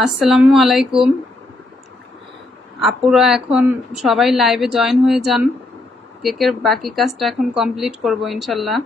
আসসালামু আলাইকুম। আপুরা এখন সবাই লাইভে জয়েন হয়ে যান। কেকের বাকি কাজটা এখন কমপ্লিট করব ইনশাল্লাহ।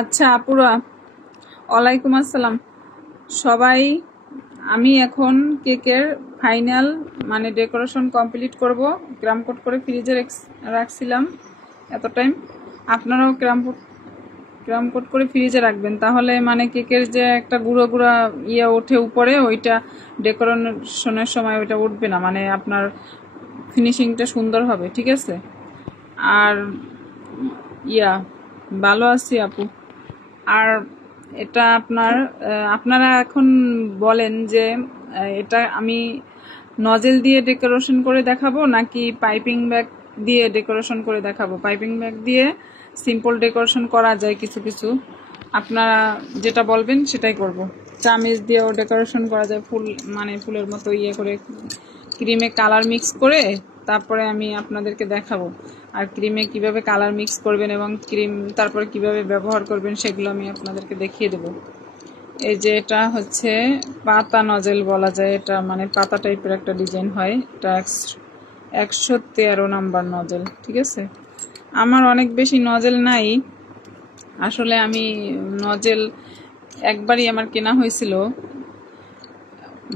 আচ্ছা আপুরা, ওয়ালাইকুম আসসালাম সবাই। আমি এখন কেকের ফাইনাল মানে ডেকোরেশন কমপ্লিট করব। ক্রাম কোট করে ফ্রিজে রাখছিলাম এত টাইম। আপনারাও ক্রাম কোট করে ফ্রিজে রাখবেন, তাহলে মানে কেকের যে একটা গুঁড়ো গুঁড়া ইয়ে ওঠে উপরে, ওইটা ডেকোরেশনের সময় ওইটা উঠবে না, মানে আপনার ফিনিশিংটা সুন্দর হবে। ঠিক আছে? আর ইয়া ভালো আছি আপু। আর এটা আপনারা এখন বলেন যে এটা আমি নজেল দিয়ে ডেকোরেশন করে দেখাবো নাকি পাইপিং ব্যাগ দিয়ে ডেকোরেশন করে দেখাবো। পাইপিং ব্যাগ দিয়ে সিম্পল ডেকোরেশন করা যায় কিছু কিছু, আপনারা যেটা বলবেন সেটাই করব। চামিচ দিয়েও ডেকোরেশন করা যায়, ফুল মানে ফুলের মতো ইয়ে করে ক্রিমে কালার মিক্স করে তারপরে আমি আপনাদেরকে দেখাবো। আর ক্রিমে কিভাবে কালার মিক্স করবেন এবং ক্রিম তারপরে কিভাবে ব্যবহার করবেন সেগুলো আমি আপনাদেরকে দেখিয়ে দেব। এই যে এটা হচ্ছে পাতা নজেল বলা যায়, এটা মানে পাতা টাইপের একটা ডিজাইন হয়। এটা 113 নাম্বার নজেল। ঠিক আছে? আমার অনেক বেশি নজেল নাই আসলে। আমি নজেল একবারই আমার কেনা হয়েছিল,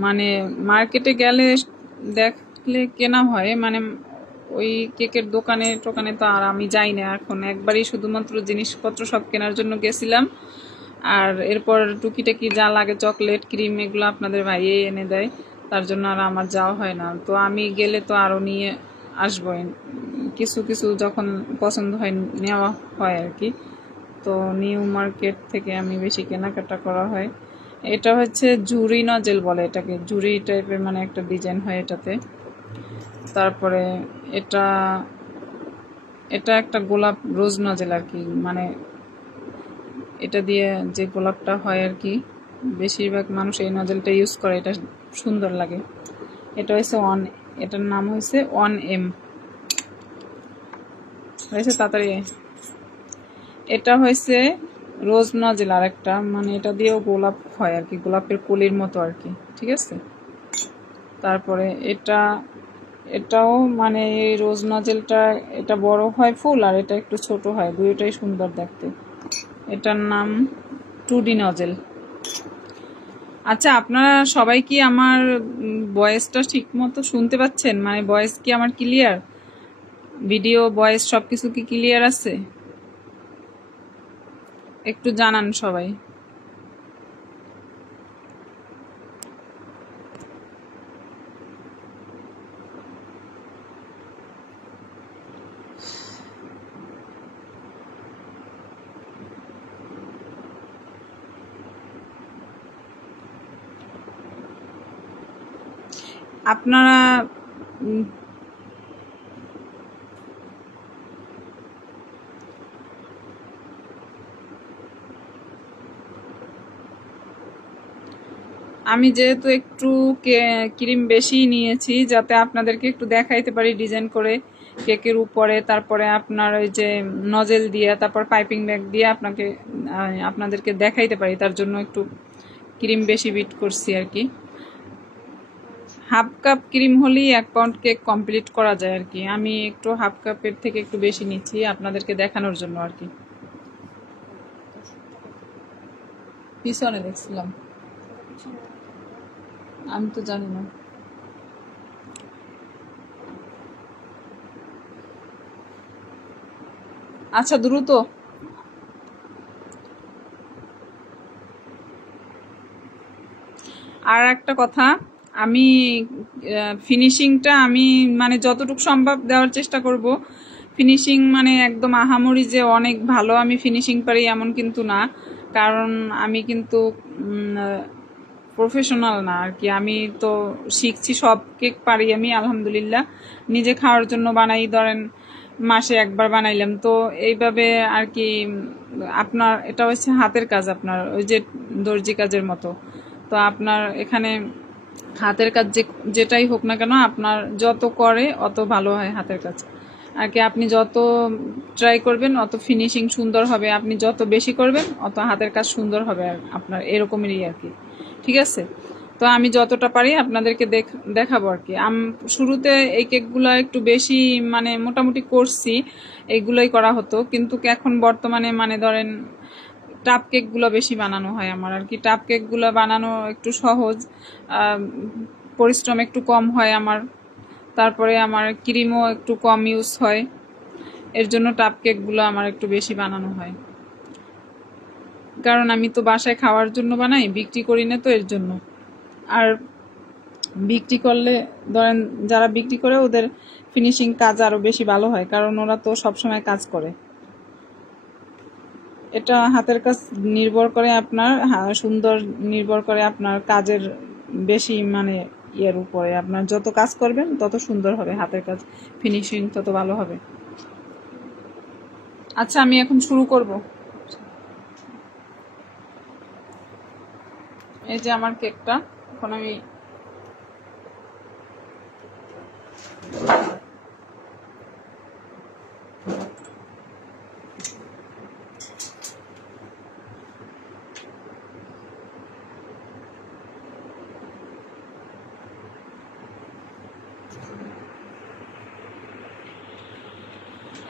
মানে মার্কেটে গেলে দেখলে কেনা হয়, মানে ওই কেকের দোকানে টোকানে তো আর আমি যাই না এখন। একবারই শুধুমাত্র জিনিসপত্র সব কেনার জন্য গেছিলাম, আর এরপর টুকিটাকি যা লাগে চকলেট ক্রিম এগুলো আপনাদের ভাইয়ে এনে দেয়, তার জন্য আর আমার যাওয়া হয় না। তো আমি গেলে তো আরও নিয়ে আসবো, কিছু কিছু যখন পছন্দ হয় নেওয়া হয় আর কি। তো নিউ মার্কেট থেকে আমি বেশি কেনাকাটা করা হয়। এটা হচ্ছে ঝুরি নজেল বলে এটাকে, ঝুরি টাইপের মানে একটা ডিজাইন হয় এটাতে। তারপরে এটা এটা একটা গোলাপ রোজ নজেল আর কি, মানে এটা দিয়ে যে গোলাপটা হয় আর কি, বেশিরভাগ মানুষ এই নজেলটা ইউজ করে, এটা সুন্দর লাগে। এটা হচ্ছে এটার নাম হয়েছে 1M হয়েছে তাড়াতাড়ি। এটা হয়েছে রোজ নজেল আর একটা, মানে এটা দিয়েও গোলাপ হয় আর কি, গোলাপের কলির মতো আর কি। ঠিক আছে? তারপরে এটাও মানে এই রোজ নজেলটা এটা বড় হয় ফুল, আর এটা একটু ছোট হয়, দুইটাই সুন্দর দেখতে। এটার নাম 2D নজেল। আচ্ছা, আপনারা সবাই কি আমার ভয়েসটা ঠিক মতো শুনতে পাচ্ছেন? মানে ভয়েস কি আমার ক্লিয়ার? ভিডিও ভয়েস সবকিছু কি ক্লিয়ার আছে? একটু জানান সবাই। আপনারা আমি যেহেতু একটু ক্রিম বেশি নিয়েছি, যাতে আপনাদেরকে একটু দেখাইতে পারি ডিজাইন করে কেকের উপরে, তারপরে আপনার ওই যে নজেল দিয়ে তারপর পাইপিং ব্যাগ দিয়ে আপনাদেরকে দেখাইতে পারি, তার জন্য একটু ক্রিম বেশি বিট করছি আর কি। হাফ কাপ ক্রিম হলেই 1 পাউন্ড কেক কমপ্লিট করা যায় আর কি। আমি একটু হাফ কাপের থেকে একটু বেশি নিচ্ছি আপনাদেরকে দেখানোর জন্য আর কি। পিছনে দেখছিলাম, আমি তো জানি না। আচ্ছা দ্রুত। একটা কথা, আমি ফিনিশিংটা আমি মানে যতটুকু সম্ভব দেওয়ার চেষ্টা করব। ফিনিশিং মানে একদম আহামরি যে অনেক ভালো আমি ফিনিশিং পারি এমন কিন্তু না, কারণ আমি কিন্তু প্রফেশনাল না আর কি। আমি তো শিখছি, সব কেক পারি আমি আলহামদুলিল্লাহ। নিজে খাওয়ার জন্য বানাই, ধরেন মাসে একবার বানাইলাম, তো এইভাবে আর কি। আপনার এটা হচ্ছে হাতের কাজ, আপনার ওই যে দর্জি কাজের মতো। তো আপনার এখানে হাতের কাজ যেটাই হোক না কেন, আপনার যত করে অত ভালো হয় হাতের কাজ আর কি। আপনি যত ট্রাই করবেন অত ফিনিশিং সুন্দর হবে, আপনি যত বেশি করবেন অত হাতের কাজ সুন্দর হবে আর আপনার, এরকমেরই আর কি। ঠিক আছে, তো আমি যতটা পারি আপনাদেরকে দেখাবো আর কি। শুরুতে এই কেকগুলো একটু বেশি মানে মোটামুটি করছি, এইগুলোই করা হতো, কিন্তু এখন বর্তমানে মানে ধরেন টাপ কেকগুলো বেশি বানানো হয় আমার আর কি। টাপ কেকগুলো বানানো একটু সহজ, পরিশ্রম একটু কম হয় আমার, তারপরে আমার ক্রিমও একটু কম ইউজ হয়, এর জন্য টাপ কেকগুলো আমার একটু বেশি বানানো হয়। কারণ আমি তো বাসায় খাওয়ার জন্য বানাই, বিক্রি করি না, তো এর জন্য। আর বিক্রি করলে ধরেন যারা বিক্রি করে ওদের ফিনিশিং কাজ আরো বেশি ভালো হয়, কারণ ওরা তো সবসময় কাজ করে। এটা হাতের কাজ নির্ভর করে আপনার সুন্দর নির্ভর করে আপনার কাজের বেশি মানে ইয়ের উপরে। আপনার যত কাজ করবেন তত সুন্দর হবে হাতের কাজ, ফিনিশিং তত ভালো হবে। আচ্ছা, আমি এখন শুরু করব। এই যে আমার কেকটা, এখন আমি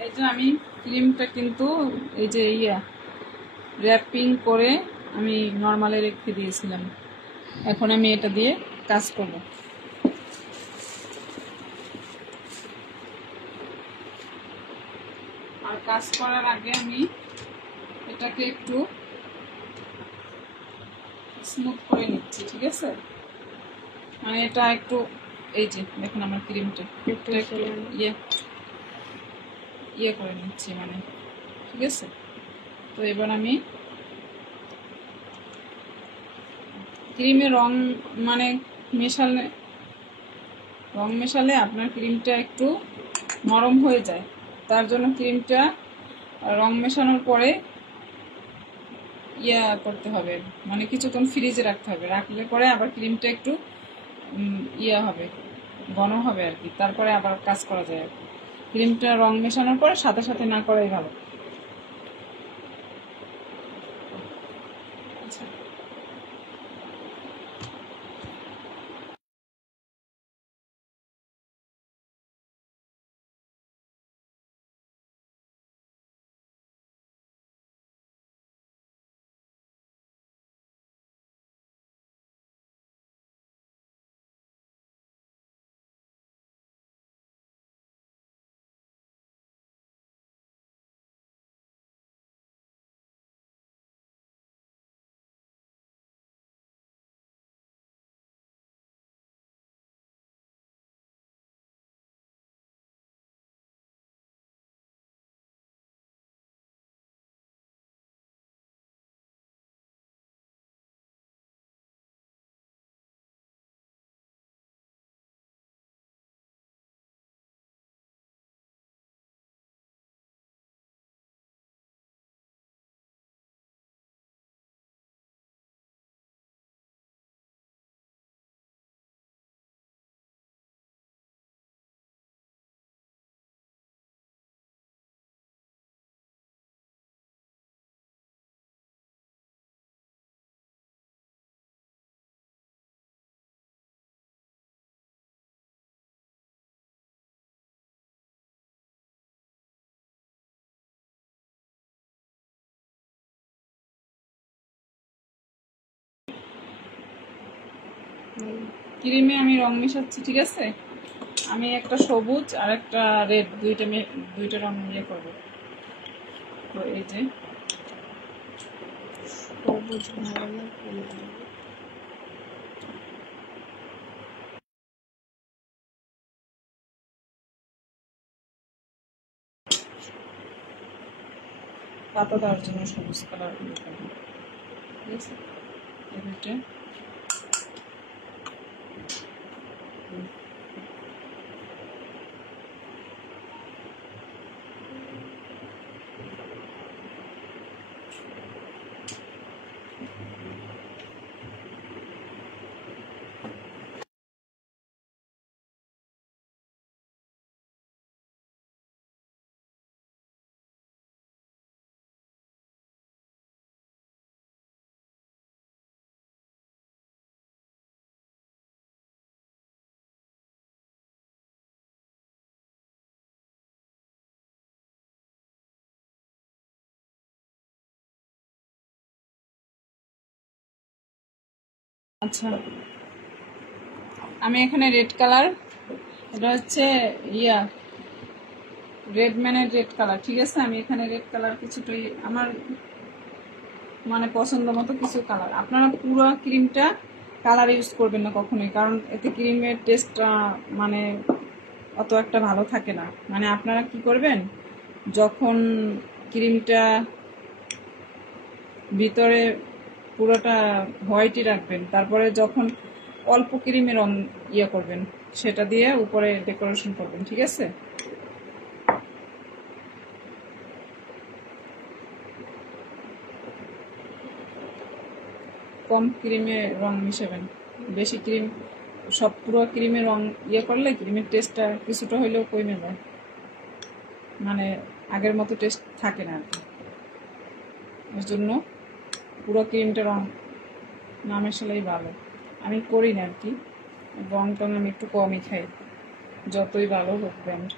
এই যে আমি ক্রিমটা কিন্তু এই যে র্যাপিং করে আমি নর্মালে রেখে দিয়েছিলাম। এখন আমি এটা দিয়ে কাজ করব। আর কাজ করার আগে আমি এটাকে একটু স্মুথ করে নিচ্ছি, ঠিক আছে? মানে এটা একটু, এই যে দেখুন আমার ক্রিমটা একটু ইয়ে করে নিচ্ছি মানে, ঠিক আছে? তো এবার আমি ক্রিমে মানে রং মেশালে আপনার ক্রিমটা একটু নরম হয়ে যায়। তার জন্য ক্রিমটা রং মেশানোর পরে করতে হবে, মানে কিছুক্ষণ ফ্রিজে রাখতে হবে। রাখলে পরে আবার ক্রিমটা একটু হবে, ঘন হবে আর কি, তারপরে আবার কাজ করা যায় আর কি। ক্রিমটা রং মেশানোর পরে সাথে সাথে না করাই ভালো। আচ্ছা, ক্রিমে আমি রং মেশাচ্ছি, ঠিক আছে? আমি একটা সবুজ আর একটা রেড, দুইটা রং ইয়ে করবো। তো এই যে সবুজ ভালো লাগে, পাতা দেওয়ার জন্য সবুজ কালার ঠিক আছে। এবারে আচ্ছা, আমি এখানে রেড কালার, এটা হচ্ছে রেড ম্যানের রেড কালার, ঠিক আছে। আমি এখানে রেড কালার কিছুটাই আমার মানে পছন্দ মতো কিছু কালার। আপনারা পুরো ক্রিমটা কালার ইউজ করবেন না কখনোই, কারণ এতে ক্রিমের টেস্ট মানে অত একটা ভালো থাকে না। মানে আপনারা কি করবেন, যখন ক্রিমটা ভিতরে পুরোটা হোয়াইটই রাখবেন, তারপরে যখন অল্প ক্রিমের রং করবেন, সেটা দিয়ে উপরে ডেকোরেশন করবেন, ঠিক আছে। কম ক্রিমে রং মিশাবেন, বেশি ক্রিম সব পুরো ক্রিমে রং করলে ক্রিমের টেস্টটা কিছুটা হইলেও কমে যায়, মানে আগের মতো টেস্ট থাকে না আর কি। এর জন্য পুরো ক্রিমটা রং না মেশালেই ভালো। আমি করি না আর কি, রং টং আমি একটু কমই খাই, যতই ভালো হোক ব্র্যান্ড।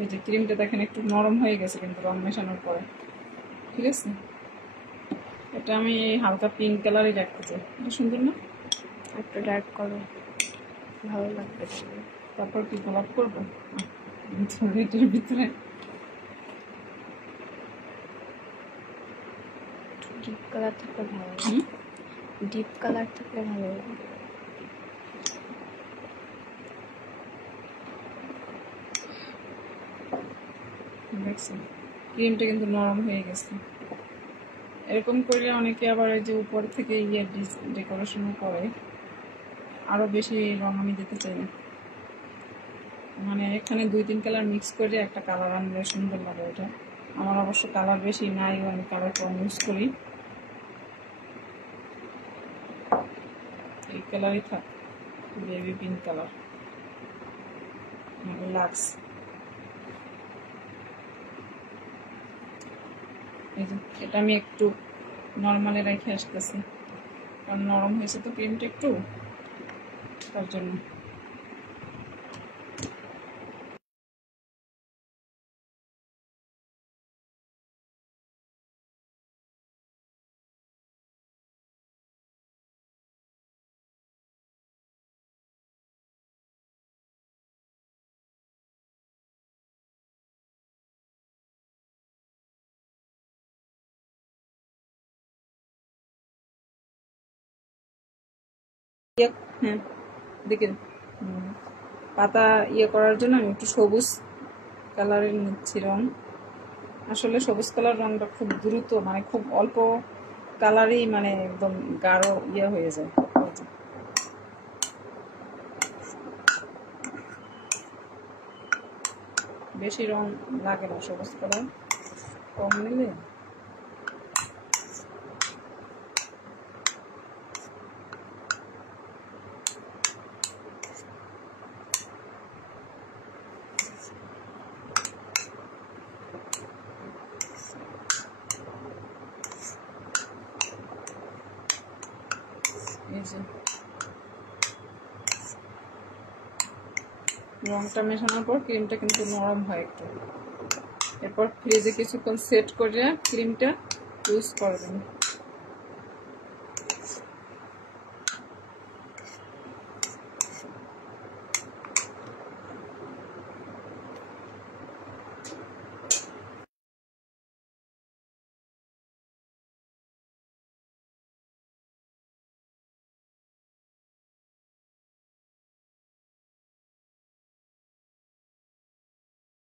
এই যে ক্রিমটা দেখেন একটু নরম হয়ে গেছে কিন্তু রং মেশানোর পরে, ঠিক আছে। এটা আমি হালকা পিঙ্ক কালারই রাখতে চাই, এটা সুন্দর না? একটু ডার্ক কালার ভালো লাগবে। তারপর কি গোলাপ করবো রেডের ভিতরে? ডিপ কালার থাকলে ভালো লাগে, ডিপ কালার থাকলে ভালো লাগে। দেখছেন ক্রিমটা কিন্তু নরম হয়ে গেছে। এরকম করলে অনেকে আবার এই যে উপর থেকে ডেকোরেশনও করে, আরো বেশি রং আমি দিতে চাই না। মানে এখানে 2-3 কালার মিক্স করে একটা কালার আনলে সুন্দর লাগে এটা। আমার অবশ্য কালার বেশি নাই, আমি কালার কম ইউজ করি, এই কালারই থাক, বেবি পিঙ্ক কালার, লাক্স। এই যে এটা আমি একটু নর্মালে রেখে আসতেছি, কারণ নরম হয়েছে তো ক্রিমটা একটু, তার জন্য। হ্যাঁ দেখেন, পাতা করার জন্য আমি একটু সবুজ কালারের নিচ্ছি রং। আসলে সবুজ কালার রংটা খুব দ্রুত, মানে খুব অল্প কালারই মানে একদম গাঢ় হয়ে যায়। বেশি রং লাগে না, সবুজ কালার কম নিলে। এই যে রংটা মেশানোর পর ক্রিমটা কিন্তু নরম হয় একটু, এরপর ফ্রিজে কিছুক্ষণ সেট করে ক্রিমটা ইউজ করবেন।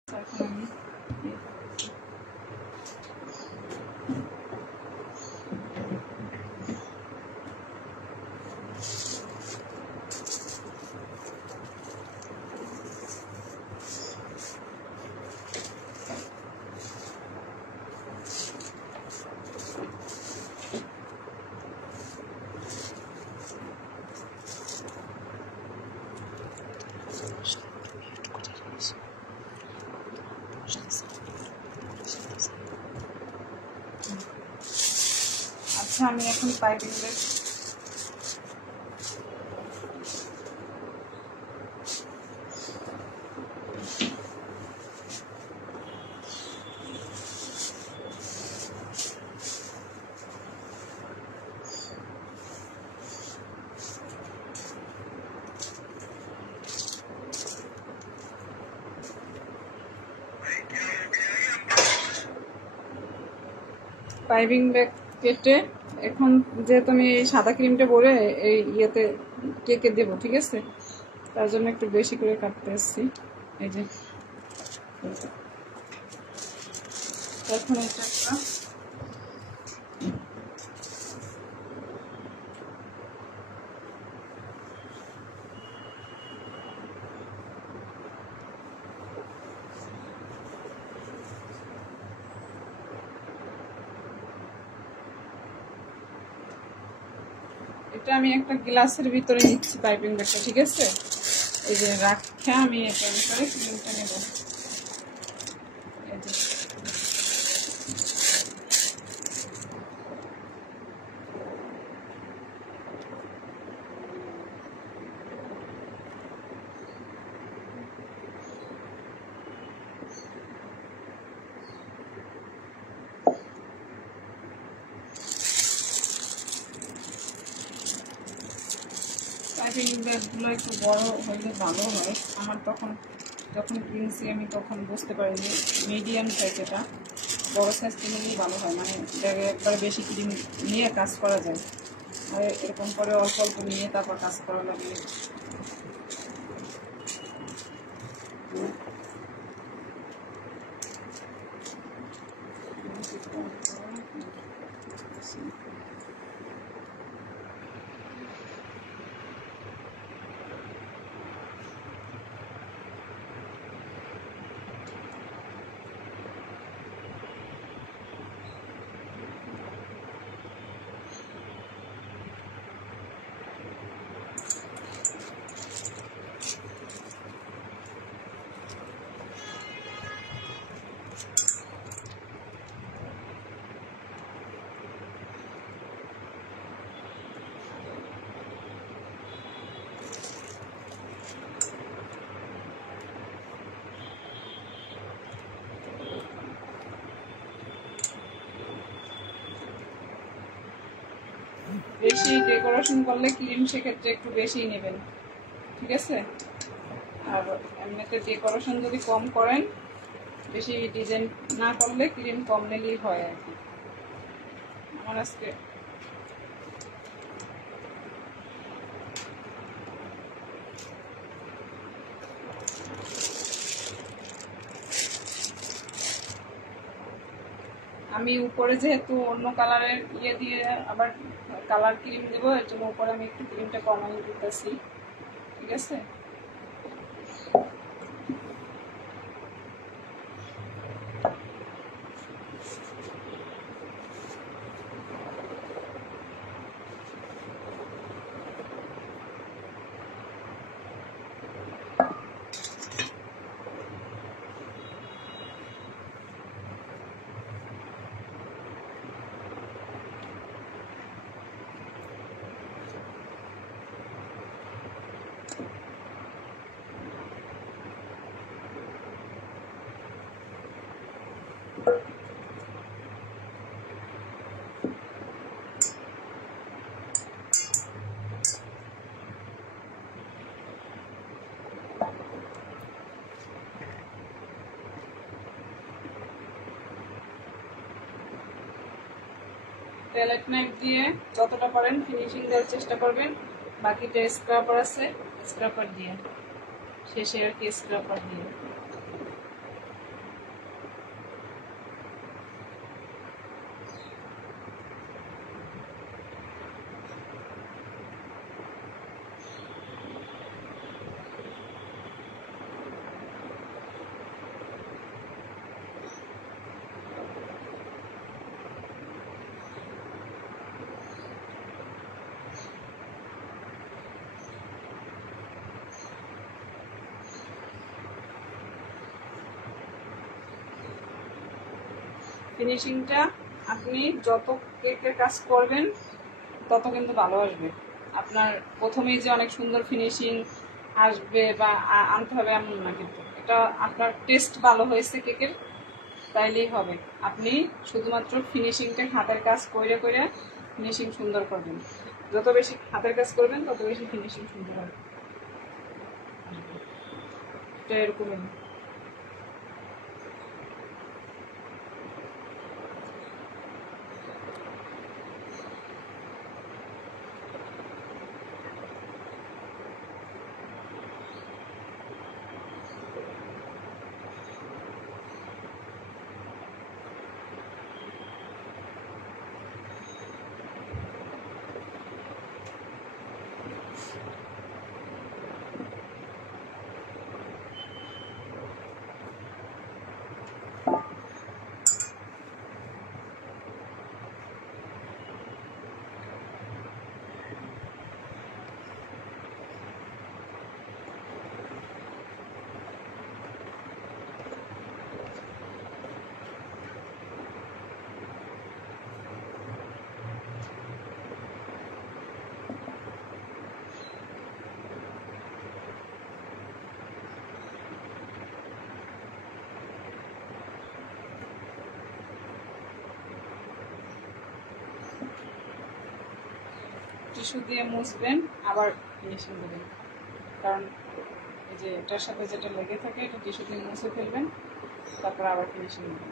এখন আমি আচ্ছা, আমি এখন পাইপিং ব্যাগ কেটে এখন যেহেতু আমি এই সাদা ক্রিমটা ভরে এই ইয়েতে কেকে দেবো, ঠিক আছে? তার জন্য একটু বেশি করে কাটতে আসছি। এই যে এখন এটা একটা এটা আমি একটা গ্লাসের ভিতরে নিচ্ছি পাইপিং ব্যাগটা, ঠিক আছে? এই যে রাখা আমি এটার ভিতরে ক্রিমটা নেব। এই যে পাইপিং ব্যাগগুলো একটু বড় হলে ভালো হয়। আমার তখন যখন কিনছি আমি তখন বুঝতে পারিনি, মিডিয়াম সাইজ এটা, বড় সাইজ কিনলেই ভালো হয়, মানে ব্যাগে একবারে বেশি ক্রিম নিয়ে কাজ করা যায়। আর এরকম করে অল্প অল্প নিয়ে তারপর কাজ করা লাগলে বেশি ডেকোরেশন করলে ক্রিম সেক্ষেত্রে একটু বেশি নেবেন, ঠিক আছে? আর এমনিতে ডেকোরেশন যদি কম করেন, বেশি ডিজাইন না করলে ক্রিম কম নিলেই হয় আর কি। আমার আজকে আমি উপরে যেহেতু অন্য কালারের ইয়ে দিয়ে আবার কালার ক্রিম দেবো, এর জন্য উপরে আমি একটু ক্রিমটা কমাই দিতেছি, ঠিক আছে? প্যালেট নাইফ দিয়ে যতটা পারেন ফিনিশিং দেওয়ার চেষ্টা করবেন। বাকিটা স্ক্রাপার আছে, স্ক্রাপার দিয়ে শেষে আর কি স্ক্রাপার দিয়ে ফিনিশিংটা আপনি যত কেকের কাজ করবেন তত কিন্তু ভালো আসবে। আপনার প্রথমেই যে অনেক সুন্দর ফিনিশিং আসবে বা আনতে হবে এমন না, কিন্তু এটা আপনার টেস্ট ভালো হয়েছে কেকের তাইলেই হবে। আপনি শুধুমাত্র ফিনিশিংটা হাতের কাজ করে করে ফিনিশিং সুন্দর করবেন। যত বেশি হাতের কাজ করবেন তত বেশি ফিনিশিং সুন্দর হবে। এটা এরকমই। টিস্যু দিয়ে মুছবেন, আবার ফিনিশিং দেবেন, কারণ এই যে এটার সাথে যেটা লেগে থাকে এটা টিস্যু দিয়ে মুছে ফেলবেন, তারপর আবার ফিনিশিং দেবেন।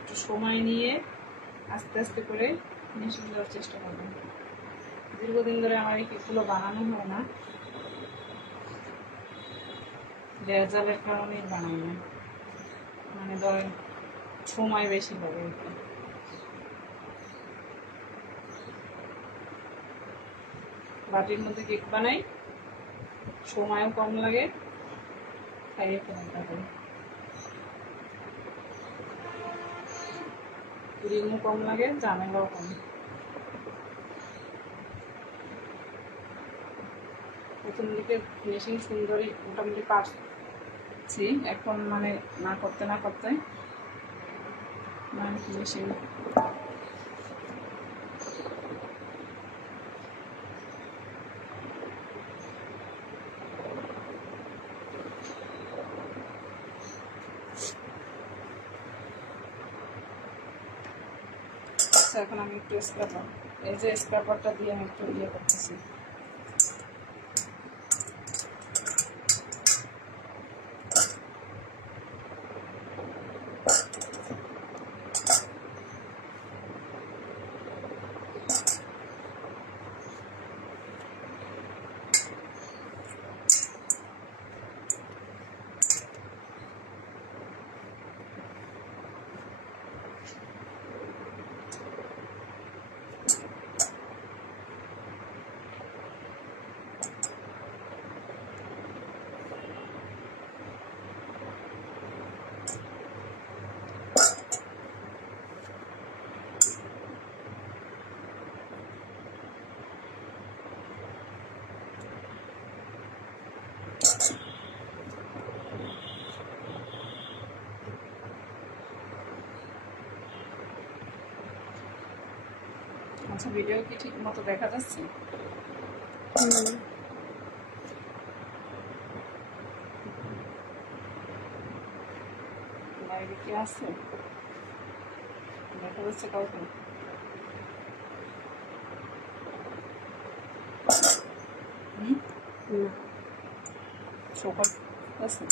একটু সময় নিয়ে আস্তে আস্তে করে ফিনিশিং দেওয়ার চেষ্টা করবেন। দীর্ঘদিন ধরে আমার এই কেকগুলো বানানো হয় না, ভেজালের কারণেই বানাই না, মানে ধরেন সময় বেশি লাগে। বাটির মধ্যে কেক বানাই, সময়ও কম লাগে, খাইয়ে ফেলেন তারপরে। ক্রিমও কম লাগে, ঝামেলাও কম। প্রথম দিকে ফিনিশিং সুন্দরই মোটামুটি পারছি, এখন মানে না করতে না করতে মানে ফিনিশিং এখন আমি একটু স্ক্র্যাপার, এই যে স্ক্র্যাপারটা দিয়ে আমি একটু ইয়ে করতেছি। আচ্ছা, ভিডিও কি ঠিক মতো দেখা যাচ্ছে? বাইরে কি আছে দেখা যাচ্ছে কাউকে? সোফা আছে?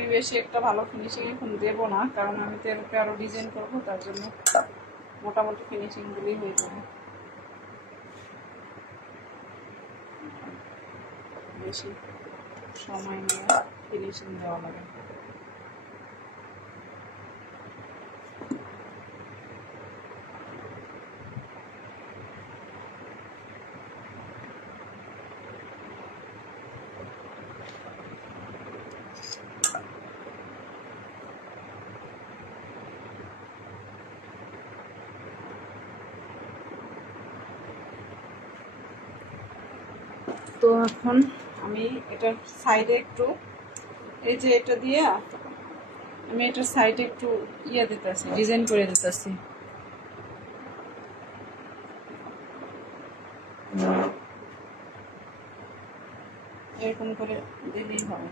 আমি বেশি একটা ভালো ফিনিশিং এখন দেবো না, কারণ আমি তো এর উপরে আরও ডিজাইন করবো, তার জন্য মোটামুটি ফিনিশিংগুলোই হয়ে যাবে। বেশি সময় নিয়ে ফিনিশিং দেওয়া লাগে। তো এখন আমি এটার সাইডে একটু, এই যে এটা দিয়ে আমি এটার সাইডে একটু ইয়ে দিতেছি, ডিজাইন করে দিতেছি। এরকম করে দিলেই হবে।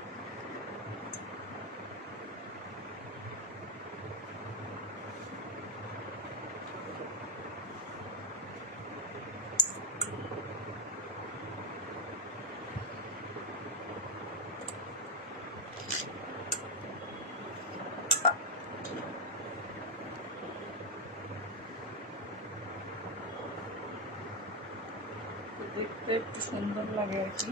দেখতে একটু সুন্দর লাগে আর কি।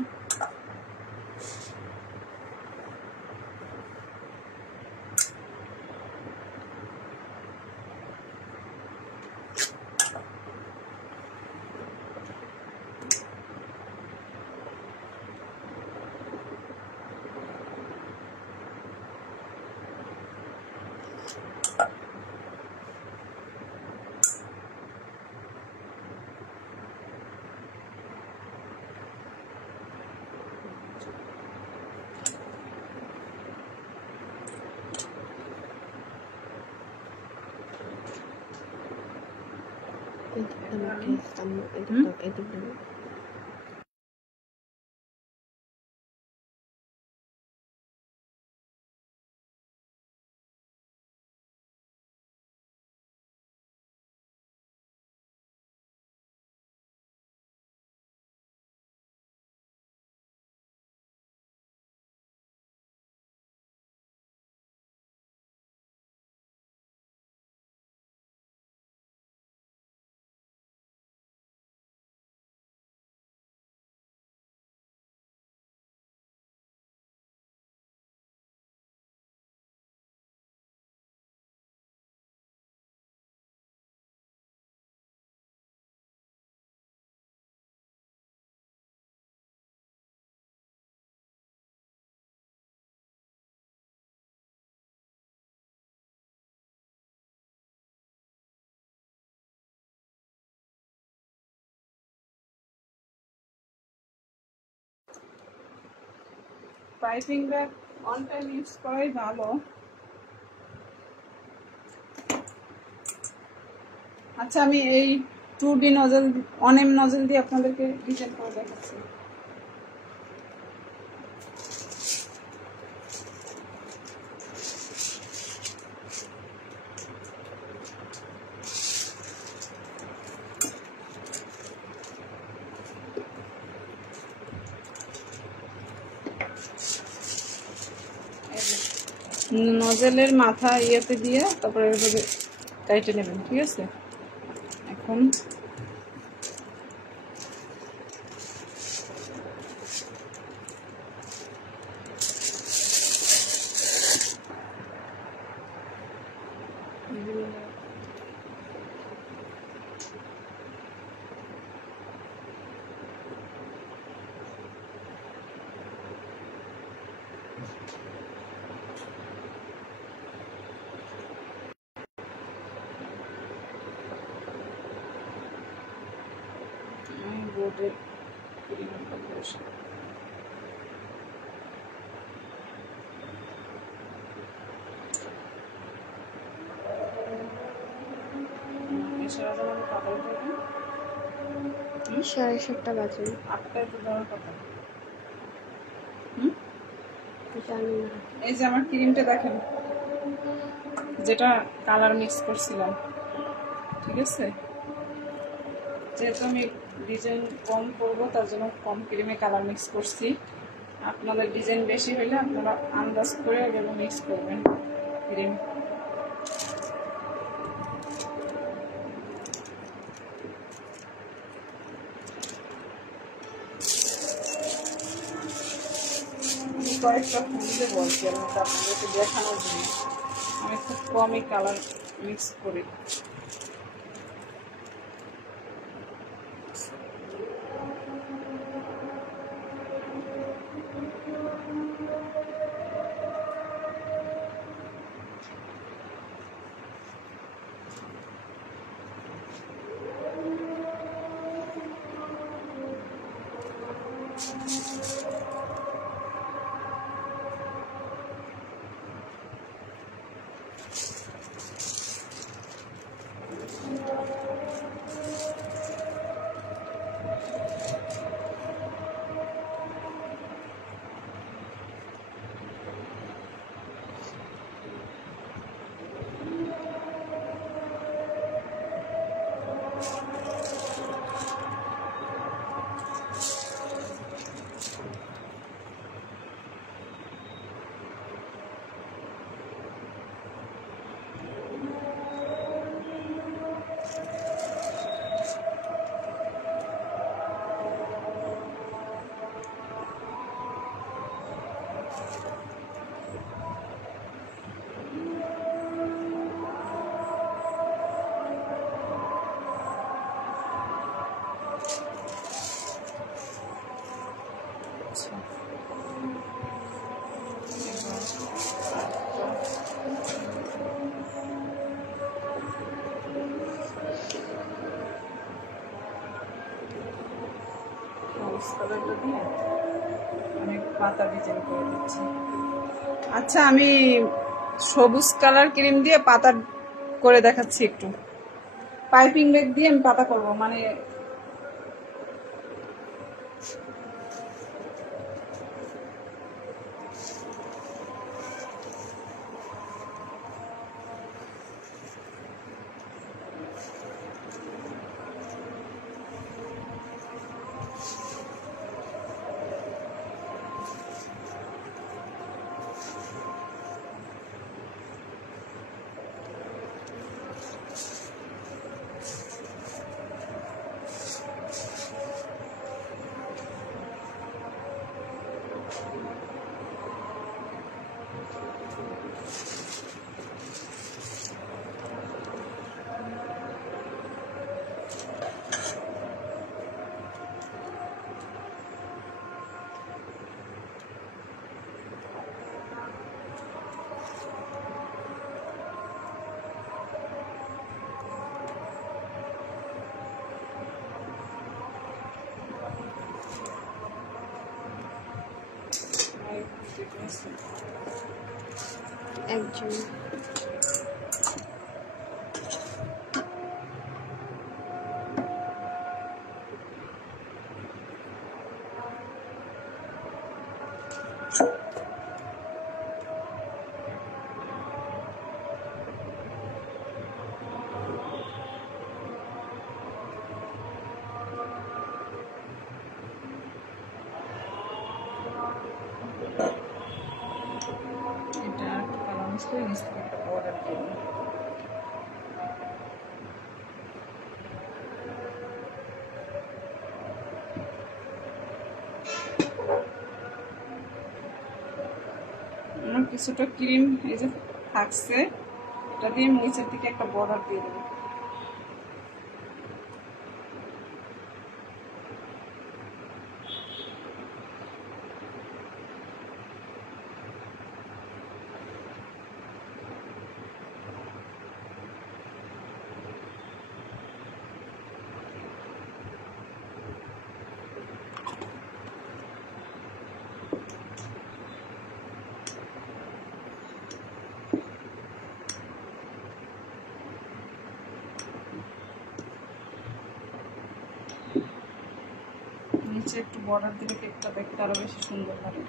Piping bag on time use করাই ভালো। আচ্ছা, আমি এই 2D নজল, অনএম নজল দিয়ে আপনাদেরকে ডিজাইন করে দেখাচ্ছি। নজলের মাথা ইয়েতে দিয়ে তারপরে এভাবে টাইটে নেবেন, ঠিক আছে? এখন বোর্ডের পরিমাণটা বসে সাড়ে 7টা বাজে। 8টায় তো যাওয়ার কথা। জানি না। এই যে আমার ক্রিমটা দেখেন, যেটা কালার মিক্স করছিলাম, ঠিক আছে? যেহেতু আমি ডিজাইন কম করবো, তার জন্য কম ক্রিমে কালার মিক্স করছি। আপনাদের ডিজাইন বেশি হইলে আপনারা আন্দাজ করে এভাবে মিক্স করবেন ক্রিম। কয়েকটা ফুল দেবো আর কি, আপনাদেরকে দেখানোর জন্য। আমি খুব কমই কালার মিক্স করি। অনেক পাতা ডিজাইন করে দিচ্ছি। আচ্ছা, আমি সবুজ কালার ক্রিম দিয়ে পাতা করে দেখাচ্ছি। একটু পাইপিং ব্যাগ দিয়ে আমি পাতা করবো, মানে একজন একটা বর্ডার দেব। কিছুটা ক্রিম এই যে থাকছে, এটা দিয়ে নিচের দিকে একটা বর্ডার দিয়ে দেবো। নিচে একটু বর্ডার দিলে কেকটা দেখতে আরো বেশি সুন্দর লাগে।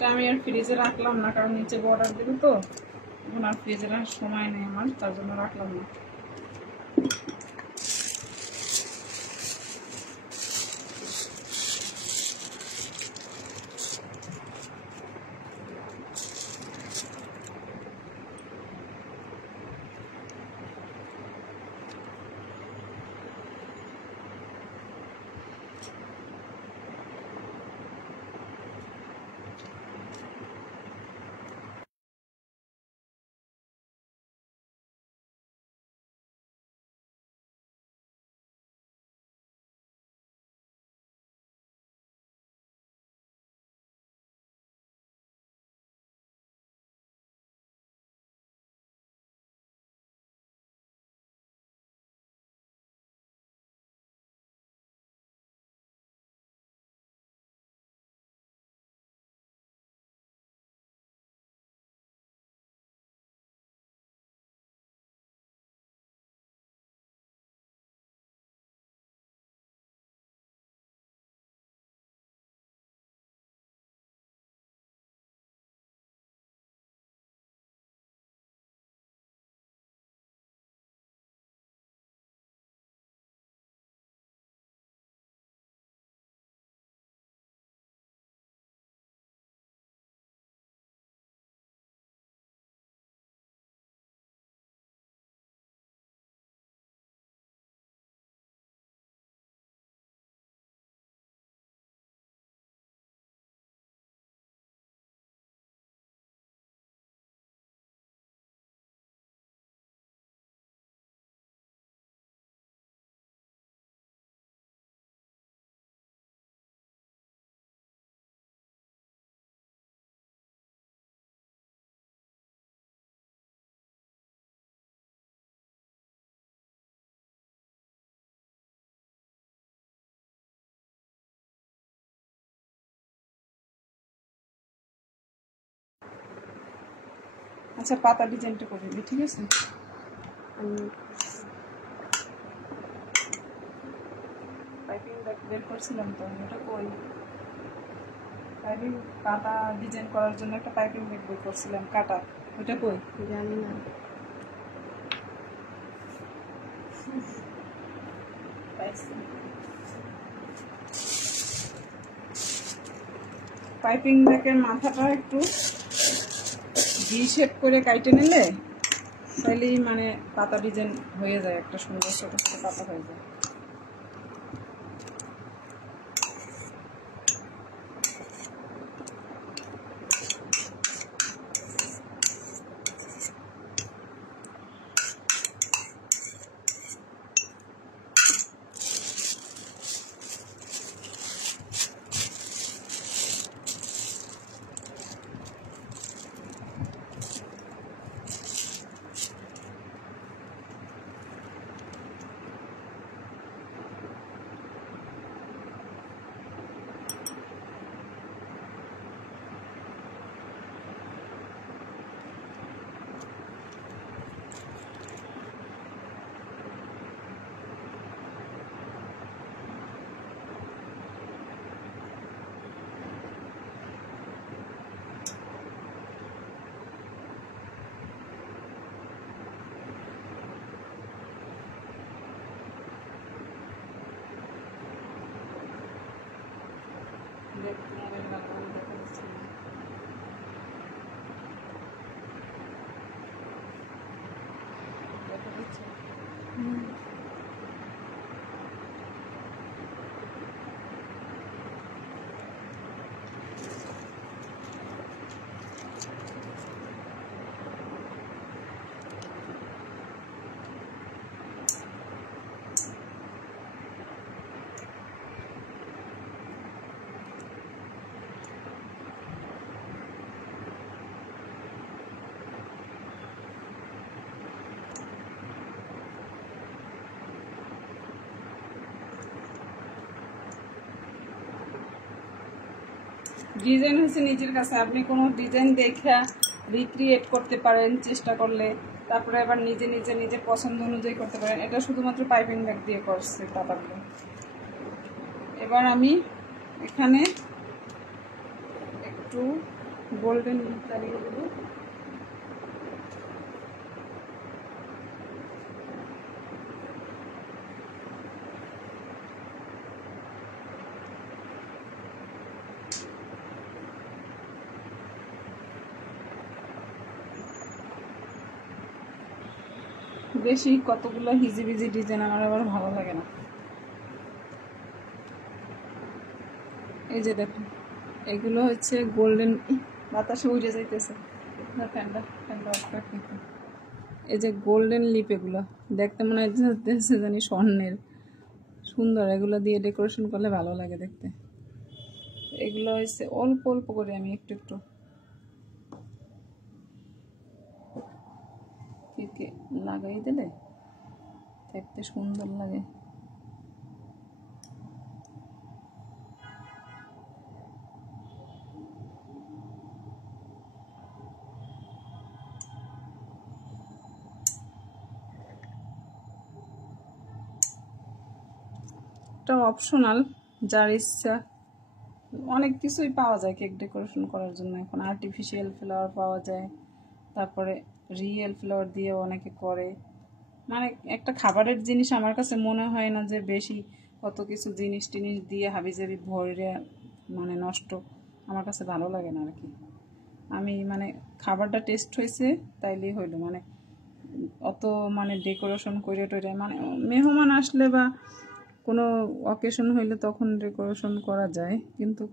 এটা আমি আর ফ্রিজে রাখলাম না, কারণ নিচে বর্ডার দেবো তো, এখন আর ফ্রিজে রাখার সময় নেই আমার, তার জন্য রাখলাম না। আচ্ছা, পাতা ডিজাইনটা করে দিবি, ঠিক আছে? পাইপিং বের করছিলাম তো, ওটা কই? পাইপিং পাতা ডিজাইন করার জন্য একটা পাইপিং ব্যাগ বের করছিলাম কাটা, ওটা কই? জানি না। পাইপিং ব্যাগের মাথাটা একটু ভি শেপ করে কাটে নিলে তাহলেই মানে পাতা ডিজাইন হয়ে যায়, একটা সুন্দর ছোট ছোট পাতা হয়ে যায়। ডিজাইন হচ্ছে নিজের কাছে, আপনি কোনো ডিজাইন দেখে রিক্রিয়েট করতে পারেন চেষ্টা করলে, তারপরে আবার নিজে নিজে নিজের পছন্দ অনুযায়ী করতে পারেন। এটা শুধুমাত্র পাইপিং ব্যাগ দিয়ে করছে পাতাগুলো। এবার আমি এখানে একটু গোল্ডেন চালিয়ে দেবো। বেশি কতগুলো হিজিবিজি ডিজাইন আমার আবার ভালো লাগে না। এই যে দেখুন, এগুলো হচ্ছে গোল্ডেন, বাতাসে উড়ে যাইতেছে। ফ্যানটা অফ করে দেখুন। এই যে গোল্ডেন লিপ, এগুলো দেখতে মনে হচ্ছে জানি স্বর্ণের, সুন্দর। এগুলো দিয়ে ডেকোরেশন করলে ভালো লাগে দেখতে। এগুলো হচ্ছে অল্প অল্প করে আমি একটু একটু কেকে লাগাই দিলে দেখতে সুন্দর লাগে। এটা অপশনাল, যার ইচ্ছা। অনেক কিছুই পাওয়া যায় কেক ডেকোরেশন করার জন্য এখন। আর্টিফিশিয়াল ফ্লাওয়ার পাওয়া যায়, তারপরে রিয়েল ফ্লাওয়ার দিয়েও অনেকে করে। মানে একটা খাবারের জিনিস আমার কাছে মনে হয় না যে বেশি কত কিছু জিনিস টিনিস দিয়ে হাবিজাবি ভরে মানে নষ্ট, আমার কাছে ভালো লাগে না আর কি। আমি মানে খাবারটা টেস্ট হয়েছে তাইলেই হইলো, মানে অত মানে ডেকোরেশন করে টরে, মানে মেহমান আসলে বা কোনো অকেশন হইলে তখন ডেকোরেশন করা যায়, কিন্তু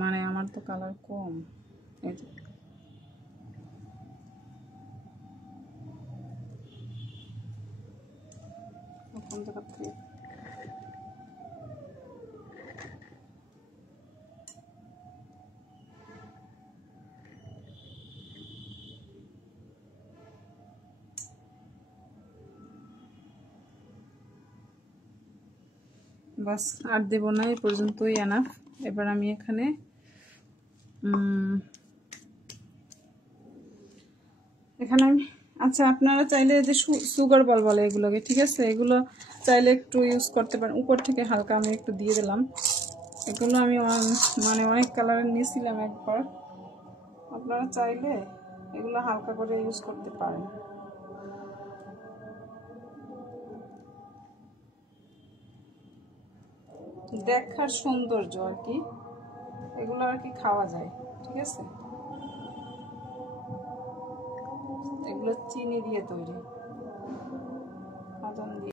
মানে আমার তো কালার কম। এই যে কম জায়গা থেকে বাস, আর দেবো না, এই পর্যন্তই এনাফ। এবার আমি এখানে আমি, আচ্ছা আপনারা চাইলে যে সুগার বল বলে এগুলোকে, ঠিক আছে, এগুলো চাইলে একটু ইউজ করতে পারেন। উপর থেকে হালকা আমি একটু দিয়ে দিলাম। এগুলো আমি মানে অনেক কালারের নিয়েছিলাম একবার, আপনারা চাইলে এগুলো হালকা করে ইউজ করতে পারেন। দেখার সৌন্দর্য আর কি, এগুলো আর কি খাওয়া যায়, ঠিক আছে। এগুলো চিনি দিয়ে তৈরি, খাজন দিয়ে।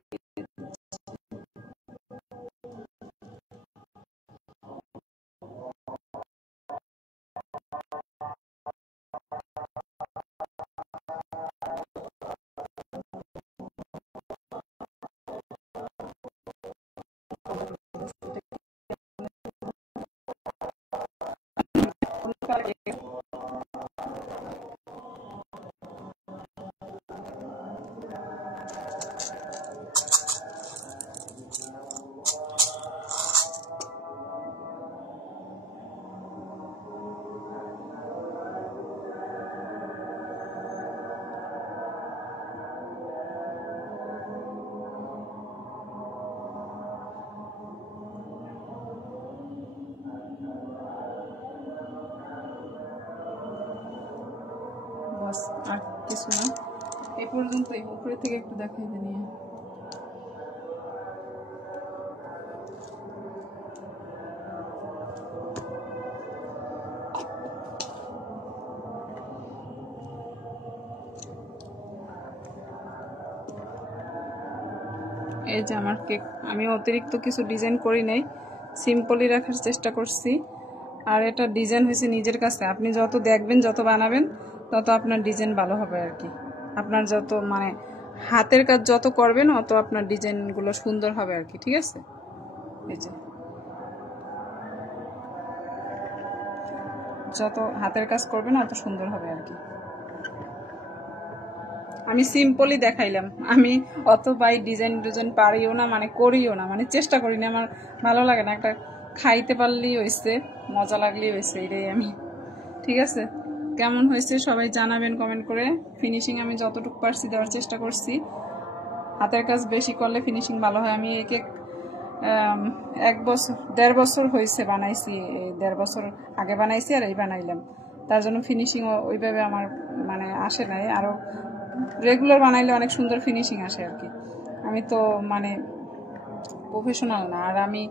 বাস, আর কিছু না, এই পর্যন্তই। উপরে থেকে একটু দেখাই নিয়ে। এই যে আমার কেক, আমি অতিরিক্ত কিছু ডিজাইন করি নাই, সিম্পলই রাখার চেষ্টা করছি। আর এটা ডিজাইন হয়েছে নিজের কাছে, আপনি যত দেখবেন যত বানাবেন তত আপনার ডিজাইন ভালো হবে আর কি। আপনার যত মানে হাতের কাজ যত করবেন অত আপনার ডিজাইনগুলো সুন্দর হবে আর কি, ঠিক আছে। এই যে যত হাতের কাজ করবেন অত সুন্দর হবে আর কি। আমি সিম্পলই দেখাইলাম। আমি অত বাই ডিজাইন পারিও না, মানে করিও না, মানে চেষ্টা করি না, আমার ভালো লাগে না। একটা খাইতে পারলেই হয়েছে, মজা লাগলেই হয়েছে, এটাই আমি। ঠিক আছে, কেমন হয়েছে সবাই জানাবেন কমেন্ট করে। ফিনিশিং আমি যতটুকু পারছি দেওয়ার চেষ্টা করছি। হাতের কাজ বেশি করলে ফিনিশিং ভালো হয়। আমি এক 1.5 বছর হয়েছে বানাইছি, 1.5 বছর আগে বানাইছি আর এই বানাইলাম, তার জন্য ফিনিশিং ওইভাবে আমার মানে আসে নাই। আরও রেগুলার বানাইলে অনেক সুন্দর ফিনিশিং আসে আর কি। আমি তো মানে প্রফেশনাল না, আর আমি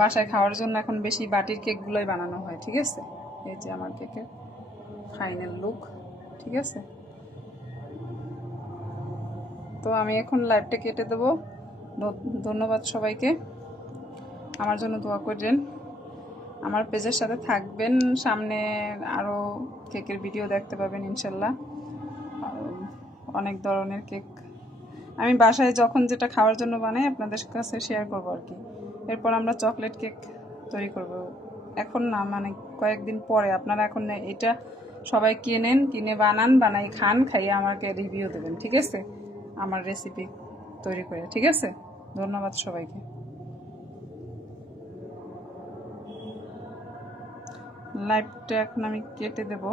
বাসায় খাওয়ার জন্য এখন বেশি বাটির কেকগুলোই বানানো হয়। ঠিক আছে, এই যে আমার কেকের ফাইনাল লুক। ঠিক আছে, তো আমি এখন লাইভটা কেটে দেবো। ধন্যবাদ সবাইকে, আমার জন্য দোয়া করবেন, আমার পেজের সাথে থাকবেন। সামনে আরও কেকের ভিডিও দেখতে পাবেন ইনশাল্লাহ। অনেক ধরনের কেক আমি বাসায় যখন যেটা খাওয়ার জন্য বানাই আপনাদের কাছে শেয়ার করবো আর কি। এরপর আমরা চকলেট কেক তৈরি করব, এখন না, মানে কয়েকদিন পরে। আপনারা এখন এটা সবাই কিনে বানান, বানাই খান, খাইয়ে আমাকে রিভিউ দেবেন। ঠিক আছে, আমার রেসিপি তৈরি করে। ঠিক আছে, ধন্যবাদ সবাইকে। লাইভটা এখন আমি কেটে দেব।